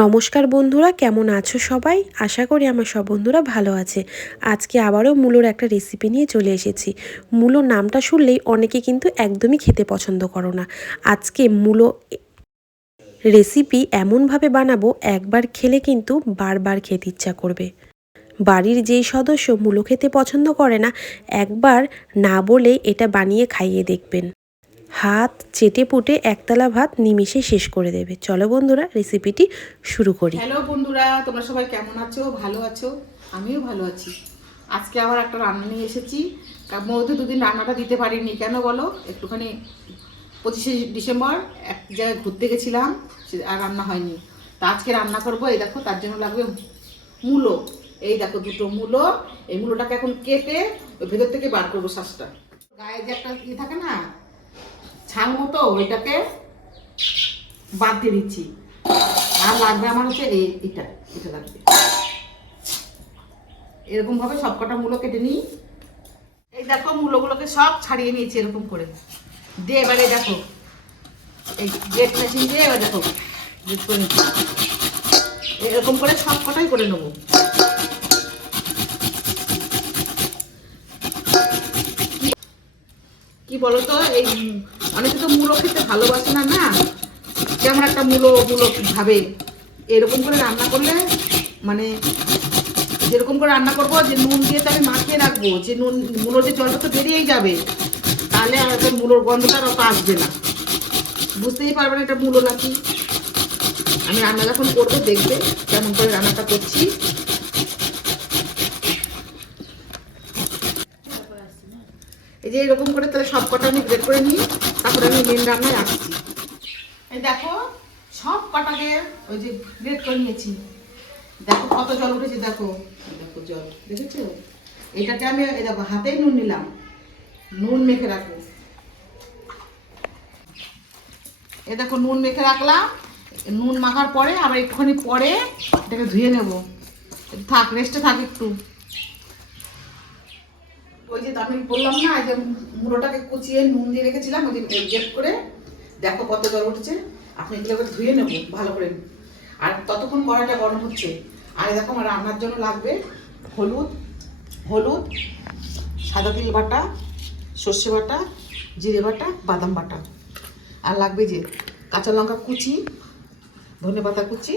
নমস্কার বন্ধুরা, কেমন আছো সবাই? আশা করি আমার সব বন্ধুরা ভালো আছে। আজকে আবারও মূলোর একটা রেসিপি নিয়ে চলে এসেছি। মূলো নামটা শুনলেই অনেকে কিন্তু একদমই খেতে পছন্দ করো না। আজকে মূলো রেসিপি এমনভাবে বানাবো, একবার খেলে কিন্তু বারবার খেতে ইচ্ছা করবে। বাড়ির যেই সদস্য মূলো খেতে পছন্দ করে না, একবার না বলেই এটা বানিয়ে খাইয়ে দেখবেন। হাত চেটে পুটে একতলা ভাত নিমিষে শেষ করে দেবে। চলো বন্ধুরা, রেসিপিটি শুরু করি। হ্যালো বন্ধুরা, তোমরা সবাই কেমন আছো? ভালো আছো? আমিও ভালো আছি। আজকে আবার একটা রান্না নিয়ে এসেছি। মধ্যে দুদিন রান্নাটা দিতে পারিনি, কেন বলো? একটুখানি 25শে ডিসেম্বর এক জায়গায় ঘুরতে গেছিলাম, আর রান্না হয়নি। তা আজকে রান্না করবো। এই দেখো, তার জন্য লাগবে মূলো। এই দেখো দুটো মূলো। এই মূলোটাকে এখন কেটে ওই ভেতর থেকে বার করবো শ্বাসটা। গায়ে যে একটা থাকে না, ছাল মতো, ওইটাকে বাদ দিয়ে দিচ্ছি। আর লাগবে আমার হচ্ছে এটা এটা লাগবে। এরকম ভাবে সব কটা মূলো কেটে নিই। এই দেখো, মূলোগুলোকে সব ছাড়িয়ে নিয়েছি এরকম করে দিয়ে। এবারে দেখো, এই গ্রেট মেশিন দিয়ে এবার দেখো গ্রেট করে নিচ্ছি। এরকম করে সব কটাই করে নেবো। কি বলতো, এই অনেকে তো মূলো খেতে ভালোবাসে না, না কেমন একটা মূলো মূলো ভাবে। এরকম করে রান্না করলে, মানে যেরকম করে রান্না করবো, যে নুন দিয়ে তো আমি মাখিয়ে রাখবো, যে নুন মূলোর যে জলটা তো বেরিয়েই যাবে, তাহলে আর মূলোর গন্ধটা আর অত আসবে না, বুঝতেই পারবে না এটা মূলো নাকি। আমি রান্না যখন করবো দেখবে কেমন করে রান্নাটা করছি। এই যে এরকম করে তাহলে সব কটা আমি গ্রেড করে নিই, তারপরে আমি মেন রান্নায় আসছি। এই দেখো, সব কটাকে ওই যে গ্রেড করে নিয়েছি। দেখো কত জল উঠেছে, দেখো দেখো জল দেখেছো। এটাকে আমি এই দেখো হাতেই নুন নিলাম, নুন মেখে রাখবো। এ দেখো নুন মেখে রাখলাম। নুন মাখার পরে আবার একটুখানি পরে এটাকে ধুয়ে নেব। থাক, রেস্টে থাক একটু। ওই যে আমি বললাম না, যে মুড়োটাকে কুচিয়ে নুন দিয়ে রেখেছিলাম, ওই যে গেট করে দেখো কত জল উঠেছে। আপনি এগুলো ধুয়ে নেব ভালো করে। আর ততক্ষণ কড়াইটা গরম হচ্ছে। আর দেখো, আমার রান্নার জন্য লাগবে হলুদ হলুদ সাদা তিল বাটা, সর্ষে বাটা, জিরে বাটা, বাদাম বাটা। আর লাগবে যে কাঁচা লঙ্কা কুচি, ধনেপাতা কুচি,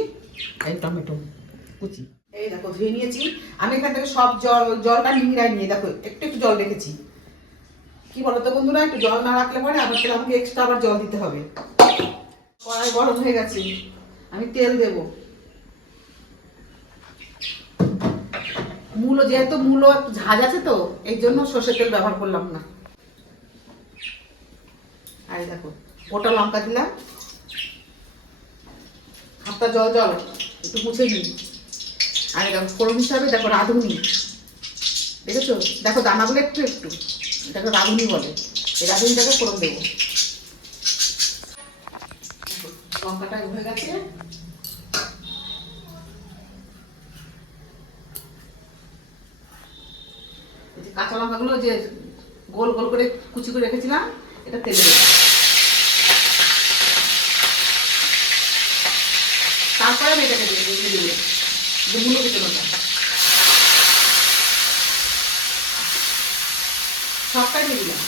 এই টমেটো কুচি। এই দেখো ধুয়ে নিয়েছি। আমি এখান থেকে সব জলটা নিংড়াই নিয়ে দেখো একটু একটু জল রেখেছি। কি বলতো বন্ধুরা, একটু জল না রাখলে পরে আবার তাহলে আমাকে এক্সট্রা আবার জল দিতে হবে। কড়াই গরম হয়ে গেছে, আমি তেল দেব। মূলো যেহেতু মূলো ঝাঁজ আছে, তো এই জন্য সর্ষের তেল ব্যবহার করলাম না। আর দেখো গোটা লঙ্কা দিলাম, হাতটা জল জল একটু মুছে নিই। আর দেখো ফোড়ন হিসাবে দেখো রাঁধুনি, দেখেছো? দেখো দানাগুলো একটু একটু, এটাকে রাঁধুনি বলে। এই রাঁধুনিটাকে ফোড়ন দেবো। লঙ্কাটা হয়ে গেছে। কাঁচা লঙ্কাগুলো যে গোল গোল করে কুচি করে রেখেছিলাম, এটা তেলে দেবো। তারপরে আমি এটাকে দিয়ে দেবো যে মূলো কুচোনোটা সবটাই দিয়ে দিলাম।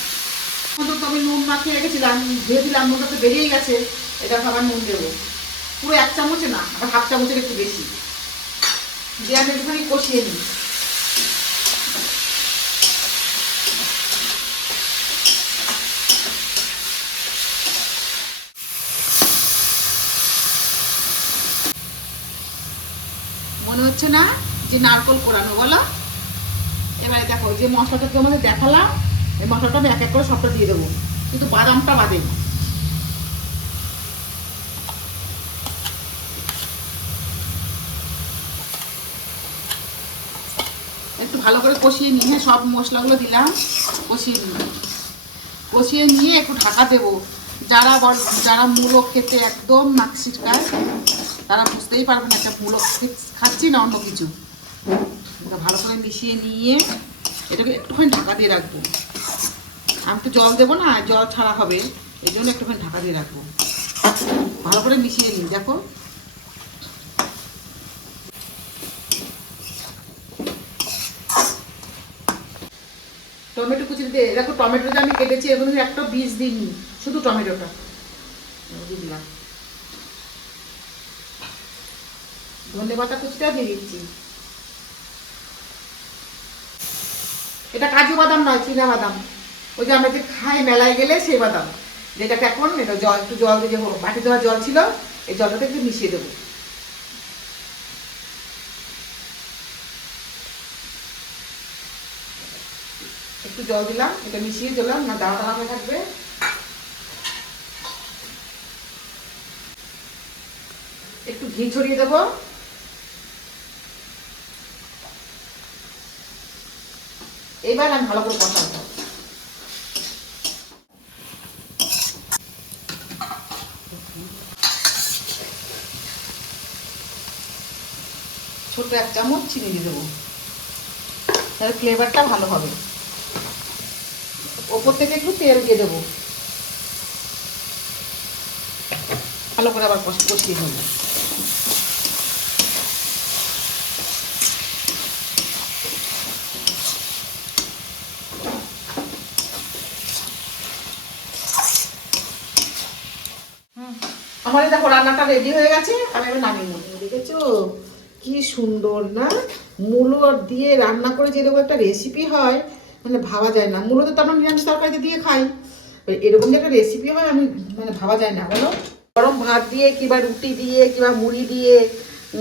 তো আমি নুন মাখিয়ে রেখেছিলাম, দিয়ে দিলাম। নুনটা তো বেরিয়ে গেছে। এটা আবার নুন দেবো, পুরো 1 চামচে না, আবার হাফ চামচের একটু বেশি দিয়ে আমি একটুখানি কষিয়ে নিই। মনে হচ্ছে না যে নারকোল কোরানো, বলো? এবারে দেখো যে মশলাটা তোমাদের দেখালাম, এই মশলাটা আমি এক এক করে সবটা দিয়ে দেবো, কিন্তু বাদামটা বাদে। একটু ভালো করে কষিয়ে নিয়ে সব মশলাগুলো দিলাম, কষিয়ে নিলাম। কষিয়ে নিয়ে একটু ঢাকা দেবো। যারা মূলো খেতে একদম নাক ছিটকায়, তারা বুঝতেই পারবে না একটা মূলো খাচ্ছি না অন্য কিছু। এটা ভালো করে মিশিয়ে নিয়ে এটাকে একটুখানি ঢাকা দিয়ে রাখবো। আমি তো জল দেবো না, জল ছাড়া হবে, এই জন্য একটুখানি ঢাকা দিয়ে রাখবো। ভালো করে মিশিয়ে নিই। দেখো টমেটো কুচি দিয়ে দেখো, টমেটোটা আমি কেটেছি, এবং একটা বীজ দিইনি, শুধু টমেটোটা দিলাম। ধনে পাতা কুচিটা দিয়ে দিচ্ছি। এটা কাজু বাদাম নয়, চীনা বাদাম, ওই যে আমরা যে খাই মেলায় গেলে সেই বাদাম, যেটাকে এখন এটা জল, একটু জল দিয়ে, বাটি দেওয়ার জল ছিল, এই জলটাতে একটু মিশিয়ে দেবো। একটু জল দিলাম, এটা মিশিয়ে দিলাম, না দানা দানা হয়ে থাকবে। একটু ঘি ছড়িয়ে দেবো। এবার আমি ভালো করে কষাবো। ছোট 1 চামচ চিনি দিয়ে দেবো, তাহলে ফ্লেভারটা ভালো হবে। ওপর থেকে একটু তেল দিয়ে দেবো, ভালো করে আবার কষিয়ে নেবো। আমার এই দেখো রান্নাটা রেডি হয়ে গেছে, আমি এবার নামিয়ে নেবো। দেখেছো কি সুন্দর না, মূলো দিয়ে রান্না করে যেরকম একটা রেসিপি হয়, মানে ভাবা যায় না। মূলো তো আমরা নিরামিষ তরকারিতে দিয়ে খাই, এরকম যে একটা রেসিপি হয় আমি মানে ভাবা যায় না। বলো, গরম ভাত দিয়ে কিংবা রুটি দিয়ে কিংবা মুড়ি দিয়ে,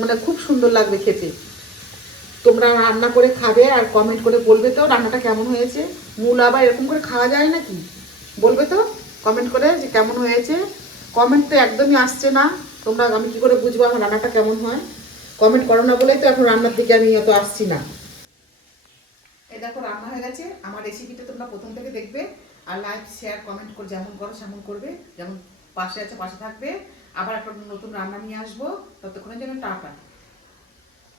মানে খুব সুন্দর লাগবে খেতে। তোমরা রান্না করে খাবে আর কমেন্ট করে বলবে তো রান্নাটা কেমন হয়েছে। মূল আবার এরকম করে খাওয়া যায় নাকি, বলবে তো কমেন্ট করে যে কেমন হয়েছে। কমেন্ট তো একদমই আসছে না, তোমরা, আমি কি করে বুঝবো আমার রান্নাটা কেমন হয়? কমেন্ট করো না বলেই তো এখন রান্নার দিকে আমি অত আসছি না। এই দেখো রান্না হয়ে গেছে। আমার রেসিপিটা তোমরা প্রথম থেকে দেখবে, আর লাইক শেয়ার কমেন্ট করে যেমন করো সেমন করবে, যেমন পাশে আছে পাশে থাকবে। আবার একটা নতুন রান্না নিয়ে আসবো, ততক্ষণের জন্য টাটা।